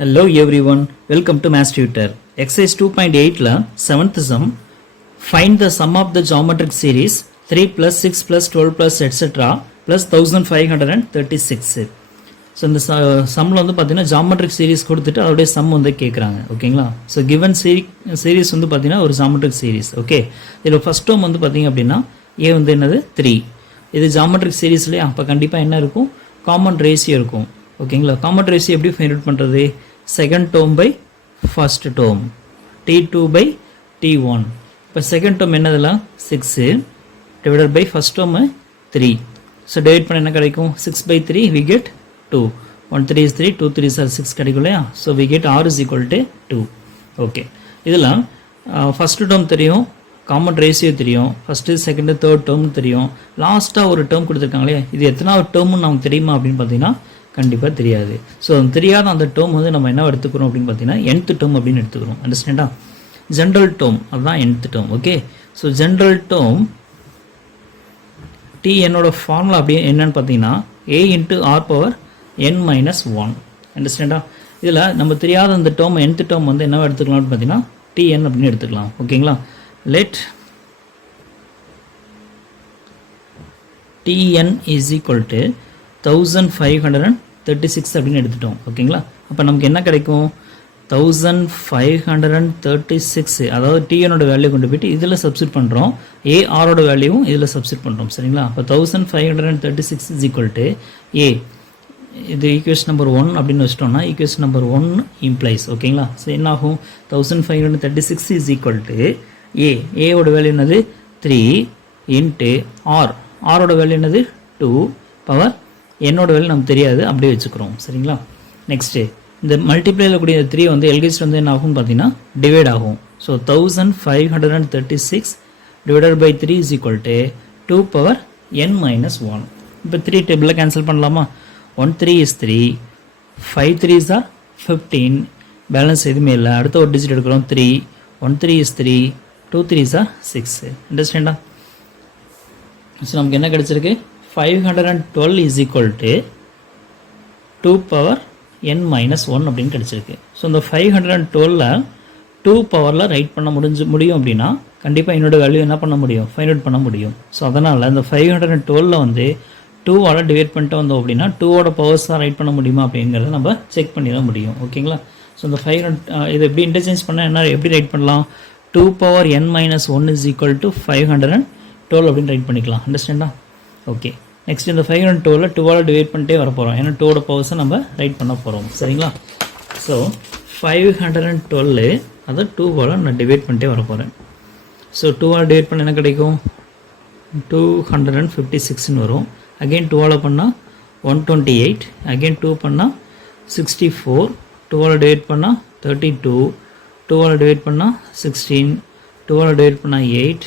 Hello everyone, welcome to Math Tutor. Exercise 2.8 la 7th sum. Find the sum of the geometric series 3 plus 6 plus 12 plus etc. plus 1536. So இந்த சம்மில் வந்து பார்த்தீங்கன்னா geometric series கொடுத்துட்டு அதோடைய some வந்து கேட்குறாங்க. ஓகேங்களா? ஸோ கிவன் சீரிஸ் வந்து பார்த்தீங்கன்னா ஒரு ஜாமெட்ரிக் சீரிஸ். ஓகே, இதில் ஃபஸ்ட் டேர்ம் வந்து பார்த்தீங்க அப்படின்னா ஏ வந்து என்னது 3. இது ஜாமெட்ரிக் சீரிஸ்லேயே அப்போ கண்டிப்பாக என்ன இருக்கும், காமன் ரேஷியோ இருக்கும். ஓகேங்களா? காமன் ரேஷியோ எப்படி ஃபைண்ட் அவுட் பண்ணுறது? Second term by first term, T2 by T1. இப்போ செகண்ட் டேர்ம் என்னதெல்லாம் 6 divided by first term 3. So divide பண்ண என்ன கிடைக்கும்? 6/3 we get 2. 1 3 is 3, 2 3 are 6 கிடைக்கும் இல்லையா? So we get R is equal to 2. Okay, இதெல்லாம் ஃபர்ஸ்ட் டேர்ம் தெரியும், காமன் ரேஷியோ தெரியும், ஃபஸ்ட்டு செகண்டு தேர்ட் டேர்ம் தெரியும், லாஸ்ட்டாக ஒரு டேர்ம் கொடுத்துருக்காங்களே, இது எத்தனாவது டேர்ம்னு நமக்கு தெரியுமா அப்படின்னு பார்த்தீங்கன்னா கண்டிப்பாக தெரியாது. ஸோ தெரியாத அந்த டேர்ம் வந்து நம்ம என்ன எடுத்துக்கிறோம் அப்படின்னு பார்த்தீங்கன்னா nth டேர்ம் அப்படின்னு எடுத்துக்கிறோம். அண்டர்ஸ்டாண்டா? ஜென்ரல் டேர்ம் அதுதான் nth term. Okay, so general term T என்னோட ஃபார்முலா அப்படி என்னன்னு பார்த்தீங்கன்னா a into r power n minus 1. அண்டர்ஸ்டாண்டா? இதில் நம்ம தெரியாத அந்த டேர்ம் nth டேர்ம் வந்து என்ன எடுத்துக்கலாம்னு பார்த்தீங்கன்னா tn அப்படின்னு எடுத்துக்கலாம். ஓகேங்களா? Let tn is equal to 1536 அப்படின்னு எடுத்துட்டோம். ஓகேங்களா? அப்போ நமக்கு என்ன கிடைக்கும்? 1536, அதாவது டிஎனோட வேல்யூ கொண்டு போயிட்டு இதில் சப்ஸ்டிட் பண்ணுறோம், ஏஆரோட வேல்யூவும் இதில் சப்ஸ்டிட் பண்ணுறோம். சரிங்களா? அப்போ 1536 is equal to ஏ, இது ஈக்குவேஷன் நம்பர் 1 அப்படின்னு வச்சிட்டோம்னா ஈக்குவேஷன் நம்பர் 1 இம்ப்ளைஸ். ஓகேங்களா? ஸோ என்ன ஆகும்? 1536 is equal to ஏ, ஏவோட வேல்யூ என்னது 3 இன்ட்டு ஆர், ஆரோட வேல்யூ என்னது 2 பவர் என்னோட வேல்யூ நமக்கு தெரியாது, அப்படியே வச்சுக்கிறோம். சரிங்களா? நெக்ஸ்ட்டு இந்த மல்டிப்ளைல கூடிய 3 வந்து எல்கேஜ் வந்து என்ன ஆகும் பார்த்தீங்கன்னா டிவைட் ஆகும். So 1536 divided by 3 is equal to 2 power n minus 1. இப்போ 3 டேபிளில் கேன்சல் பண்ணலாமா? 1 3 is 3, 5 3s are 15, பேலன்ஸ் எதுவுமே இல்லை. அடுத்த ஒரு டிஜிட் எடுக்கிறோம் 3, 1 3 is 3, 2 3s are 6. அண்டர்ஸ்டாண்டா? ஸோ நமக்கு என்ன கிடைச்சிருக்கு? 512 is equal to 2 power n minus 1 அப்படின்னு கிடைச்சிருக்கு. ஸோ இந்த 512ல் 2 பவரில் ரைட் பண்ண முடியும் அப்படின்னா கண்டிப்பாக என்னோட வேல்யூ என்ன பண்ண முடியும்? ஃபைண்ட் அவுட் பண்ண முடியும். ஸோ அதனால் இந்த 512ல் வந்து 2வால் டிவைட் பண்ணிட்டு வந்தோம் அப்படின்னா 2ஓட பவர்ஸ் தான் ரைட் பண்ண முடியுமா அப்படிங்கிறத நம்ம செக் பண்ணி தான் முடியும். ஓகேங்களா? ஸோ இந்த 500 இது எப்படி இன்டர்சேஞ்ச் பண்ணால் என்ன எப்படி ரைட் பண்ணலாம்? 2 power n minus 1 is equal to 512 அப்படின்னு ரைட் பண்ணிக்கலாம். அண்டர்ஸ்டாண்டா? ஓகே, நெக்ஸ்ட் இந்த 512ல் 2ஆல் டிவைட் பண்ணிட்டே வர போகிறோம், ஏன்னா 2ஓட பவர்ஸை நம்ம ரைட் பண்ண போகிறோம். சரிங்களா? ஸோ 512 அதை 2ஆல் நான் டிவைட் பண்ணிட்டே வர போகிறேன். ஸோ 2ஆல் டிவைட் பண்ண என்ன கிடைக்கும்? 256ன்னு வரும். அகெயின் 2ஆல் பண்ணால் 128, அகெயின் 2 பண்ணால் 64, 2ஆல் டிவைட் பண்ணால் 32, 2ஆல் டிவைட் பண்ணால் 16, 2ஆல் டிவைட் பண்ணால் 8,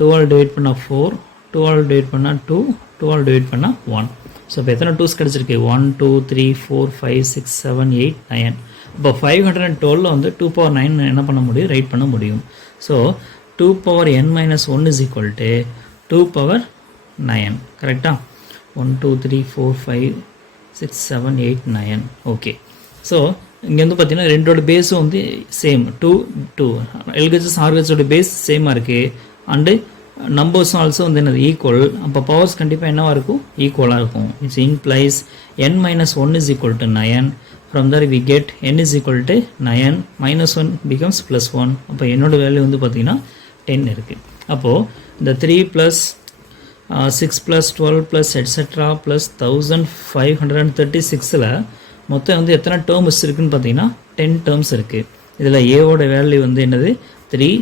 2ஆல் டிவைட் பண்ணால் 4, 2ஆல் டிவைட் பண்ணால் 2, 2ஆல் டிவைட் பண்ணால் 1. ஸோ இப்போ எத்தனை 2s கிடச்சிருக்கு? 1 2 3 4 5 6 7 8 9. இப்போ 512ல் வந்து 2 power 9 என்ன பண்ண முடியும்? ரைட் பண்ண முடியும். So 2 power n minus 1 is equal to 2 power 9. கரெக்டாக? 1 2 3 4 5 6 7 8 9. ஓகே, ஸோ இங்கே வந்து பார்த்தீங்கன்னா ரெண்டோட பேஸும் வந்து சேம் 2 2 எல்ஹெச்எஸ் ஆர்ஹெச்சோட பேஸ் சேமாக இருக்குது. அண்டு நம்பர்ஸும் ஆல்சோ வந்து என்னது ஈக்குவல். அப்போ பவர்ஸ் கண்டிப்பாக என்னவாக இருக்கும்? ஈக்குவலாக இருக்கும். It's implies n minus 1 is equal to 9. From there we get n is equal to 9 minus 1 becomes plus 1. அப்போ என்னோட வேல்யூ வந்து பார்த்தீங்கன்னா 10 இருக்குது. அப்போது இந்த 3 plus 6 plus 12 plus etc plus 1536ல் மொத்தம் வந்து எத்தனை டேர்ம்ஸ் இருக்குதுன்னு பார்த்தீங்கன்னா 10 டேர்ம்ஸ் இருக்குது. இதில் ஏவோட வேல்யூ வந்து என்னது 3,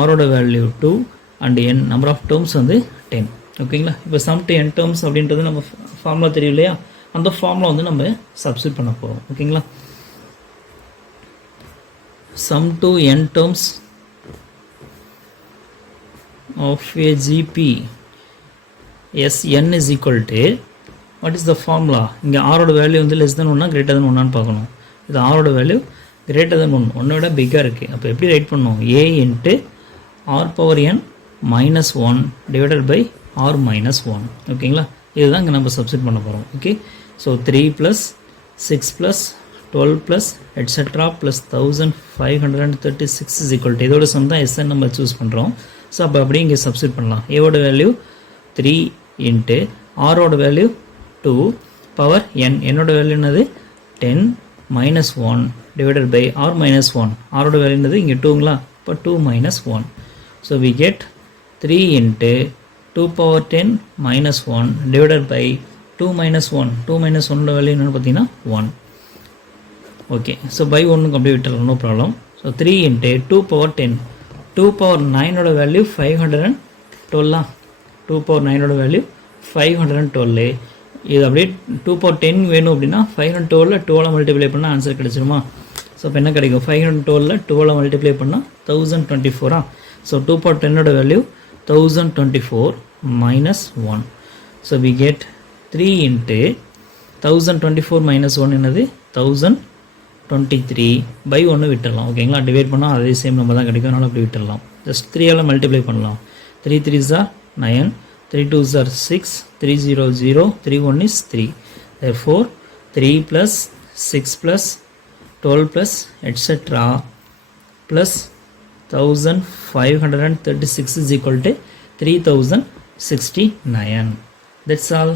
ஆரோட value 2 and n number of terms வந்து 10. ஓகேங்களா? இப்போ சம் டு n டேர்ம்ஸ் அப்படின்றது நம்ம ஃபார்முலா தெரியும் இல்லையா? அந்த ஃபார்முலா வந்து நம்ம சப்ஸ்டிட் பண்ண போகிறோம். ஓகேங்களா? Sum to n terms of a GP Sn is equal to what is the formula? இங்கே ஆரோட வேல்யூ வந்து லெஸ் தென் 1 கிரேட்டர் தென் 1 பார்க்கணும். இது ஆரோட வேல்யூ கிரேட்டர் தென் 1, ஒன்றை விட பிக்காக இருக்குது. அப்போ எப்படி ரைட் பண்ணணும்? a into r power n minus 1 divided by r minus 1. ஓகேங்களா? இதுதான் இங்கே நம்ம சப்ஸ்டிட் பண்ண போகிறோம். Okay, so 3 plus 6 plus 12 plus etc plus 1536 is equal to இதோட sum தான் SN நம்ம சூஸ் பண்ணுறோம். ஸோ அப்போ அப்படியே இங்கே சப்ஸ்டிட் பண்ணலாம். ஏவோட வேல்யூ 3 இன்ட்டு ஆரோட வேல்யூ 2 பவர் n, என்னோட வேல்யூ என்னது 10 minus 1 divided by r minus 1, ஆரோட வேல்யூ என்னது இங்கே 2ங்களா, இப்போ 2 minus 1. ஸோ we get 3 into 2 power 10 minus 1 divided by 2 minus 1. 2 minus 1 value என்னென்னு பார்த்தீங்கன்னா 1. ஓகே, ஸோ பை 1க்கு அப்படியே விட்டுறலாம், no problem. So 3 into 2 power 10, 2 power 9ஓட வேல்யூ 512. 2 power 9ஓட வேல்யூ 512. இது அப்படியே 2 power 10 வேணும் அப்படின்னா 512ல் 12 மல்டிப்ளை பண்ணால் ஆன்சர் கிடைச்சிருமா? ஸோ இப்போ என்ன கிடைக்கும், 512ல் 12 மல்டிப்ளை பண்ணால் 1024. ஸோ 2 power 10ஓட வேல்யூ 1024 minus 1. ஸோ we get 3 into 1024 minus 1 என்னது 1023 by 1 விட்டுடலாம். ஓகேங்களா, டிவைட் பண்ணால் அதே சேம் நம்ம தான் கிடைக்கும், அதனால் அப்படி விட்டுடலாம். ஜஸ்ட் 3ஆல் மல்டிப்ளை பண்ணலாம். 3 3s are 9, 3 2s are 6, 3 0 0, 3 1 is 3. Therefore 3 plus 6 plus 12 plus etc plus 1536 is equal to 3069. That's all.